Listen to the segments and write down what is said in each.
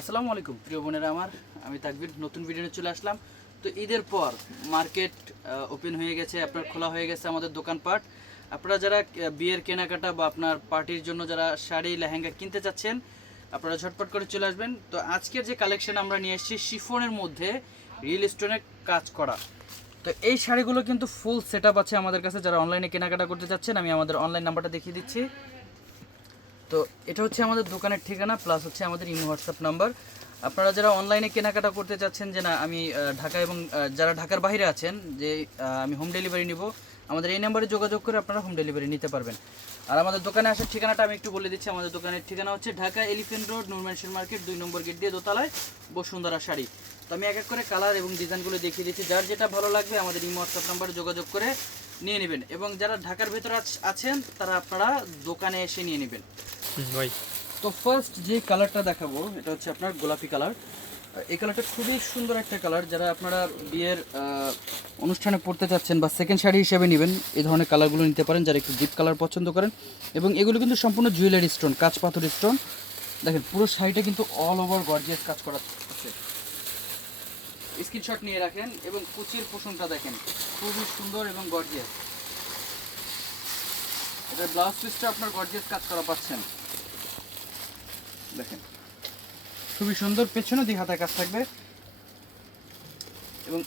আসসালামু আলাইকুম প্রিয় বোনেরা আমার, আমি তাকবীর নতুন ভিডিও নিয়ে চলে আসলাম। তো ঈদের পর মার্কেট ওপেন হয়ে গেছে, আপনার খোলা হয়ে গেছে আমাদের দোকানপাট। আপনারা যারা বিয়ের কেনাকাটা বা আপনার পার্টির জন্য যারা শাড়ি লেহেঙ্গা কিনতে চাচ্ছেন, আপনারা ঝটপট করে চলে আসবেন। তো আজকের যে কালেকশন আমরা নিয়ে এসেছি শিফনের মধ্যে রিয়েল স্টোনের কাজ করা। তো এই শাড়িগুলো কিন্তু ফুল সেট আপ আছে আমাদের কাছে। যারা অনলাইনে কেনাকাটা করতে চাচ্ছেন, আমি আমাদের অনলাইন নাম্বারটা দেখিয়ে দিচ্ছি। তো এটা হচ্ছে আমাদের দোকানের ঠিকানা, প্লাস হচ্ছে আমাদের ইমো হোয়াটসঅ্যাপ নাম্বার। আপনারা যারা অনলাইনে কেনাকাটা করতে চাচ্ছেন যে না আমি ঢাকা এবং যারা ঢাকার বাইরে আছেন যে আমি হোম ডেলিভারি নিব, আমাদের এই নাম্বারে যোগাযোগ করে আপনারা হোম ডেলিভারি নিতে পারবেন। আর আমাদের দোকানে আসার ঠিকানাটা আমি একটু বলে দিচ্ছি। আমাদের দোকানের ঠিকানা হচ্ছে ঢাকা এলিফেন্ট রোড, নূর ম্যানশন মার্কেট 2 নম্বর গেট দিয়ে দোতলায়, বসুন্ধরা শাড়ি। তো আমি এক এক করে কালার এবং ডিজাইনগুলো দেখিয়ে দিচ্ছি। যার যেটা ভালো লাগবে আমাদের ইমো হোয়াটসঅ্যাপ নাম্বারে যোগাযোগ করে নিয়ে নেবেন, এবং যারা ঢাকার ভেতরে আছেন তারা আপনারা দোকানে এসে নিয়ে নেবেন ভাই। তো ফার্স্ট যে কালারটা দেখাবো এটা হচ্ছে আপনার গোলাপি কালার। এই কালারটা খুবই সুন্দর একটা কালার। যারা আপনারা বিয়ের অনুষ্ঠানে পরতে চাচ্ছেন বা সেকেন্ড শাড়ি হিসেবে নেবেন, এই ধরনের কালারগুলো নিতে পারেন যারা একটু ডিপ কালার পছন্দ করেন। এবং এগুলো কিন্তু সম্পূর্ণ জুয়েলারি স্টোন, কাঁচ পাথর স্টোন। দেখেন পুরো শাড়িটা কিন্তু অল ওভার গর্জিয়াস কাজ করা আছে। স্ক্রিনশট নিয়ে রাখেন। এবং কুচির পোষণটা দেখেন খুবই সুন্দর এবং গর্জিয়াস। এটা ব্লাউজ পিসটা আপনার গর্জিয়াস কাজ করা পাচ্ছেন, দেখেন খুবই সুন্দর। পেছনে দিকে হাতায় কাজ থাকবে। এবং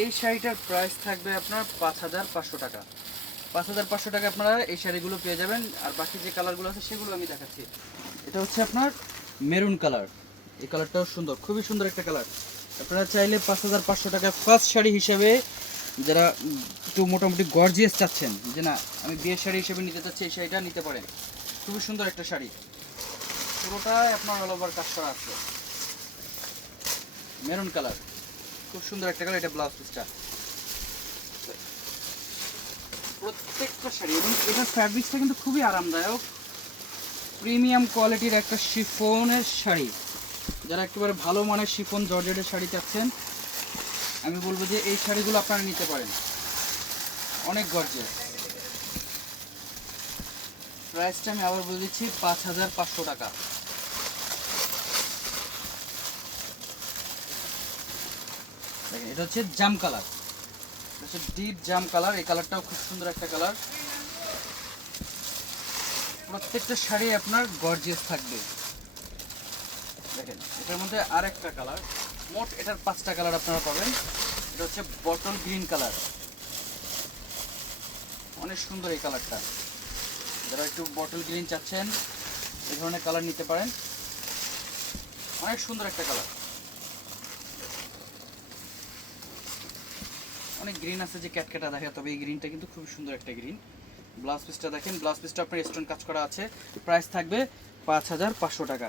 এই শাড়িটার প্রাইস থাকবে আপনার 5500 টাকা। 5500 টাকা আপনারা এই শাড়িগুলো পেয়ে যাবেন। আর বাকি যে কালারগুলো আছে সেগুলো আমি দেখাচ্ছি। এটা হচ্ছে আপনার মেরুন কালার। এই কালারটাও সুন্দর, খুবই সুন্দর একটা কালার। আপনারা চাইলে 5500 টাকা ফার্স্ট শাড়ি হিসেবে যারা একটু মোটামুটি গর্জিয়াস চাচ্ছেন যে না আমি বিয়ের শাড়ি হিসেবে নিতে চাচ্ছি, এই শাড়িটা নিতে পারেন। খুবই সুন্দর একটা শাড়ি, পুরোটাই আপনার অল ওভার কাজ করা আছে। মেরুন কালার, খুব সুন্দর একটা কালার। এটা ব্লাউজ পিসটা প্রত্যেকটা শাড়ি, এবং এটার ফ্যাব্রিক্সটা কিন্তু খুবই আরামদায়ক, প্রিমিয়াম কোয়ালিটির একটা শিফনের শাড়ি। যারা একেবারে ভালো মানের শিফন জর্জেটের শাড়ি চাচ্ছেন, আমি বলবো যে এই শাড়িগুলো আপনারা নিতে পারেন, অনেক গর্জিয়াস। প্রাইসটা আমি আবার বলে দিচ্ছি 5500 টাকা। দেখেন এটা হচ্ছে জাম কালার, হচ্ছে ডিপ জাম কালার। এই কালারটাও খুব সুন্দর একটা কালার। প্রত্যেকটা শাড়ি আপনার গর্জিয়াস থাকবে। দেখেন এটার মধ্যে আরেকটা কালার, মোট এটার 5টা কালার আপনারা পাবেন। এটা হচ্ছে বটল গ্রিন কালার, অনেক সুন্দর এই কালারটা। যারা একটু বটল গ্রিন চাচ্ছেন এই ধরনের কালার নিতে পারেন, অনেক সুন্দর একটা কালার। অনেক গ্রিন আছে যে ক্যাটকেটা দেখে, তবে এই গ্রিনটা কিন্তু খুব সুন্দর একটা গ্রিন। ব্লাউজ পিসটা দেখেন, ব্লাউজ পিসটা আপনার স্টোন কাজ করা আছে। প্রাইস থাকবে 5500 টাকা।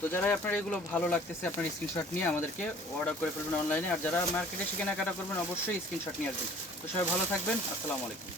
তো যারা আপনার এগুলো ভালো লাগতেছে আপনার স্ক্রিনশট নিয়ে আমাদেরকে অর্ডার করে ফেলবেন অনলাইনে। আর যারা মার্কেটে এসে কেনাকাটা করবেন অবশ্যই স্ক্রিনশট নিয়ে আসবেন। তো সবাই ভালো থাকবেন, আসসালামু আলাইকুম।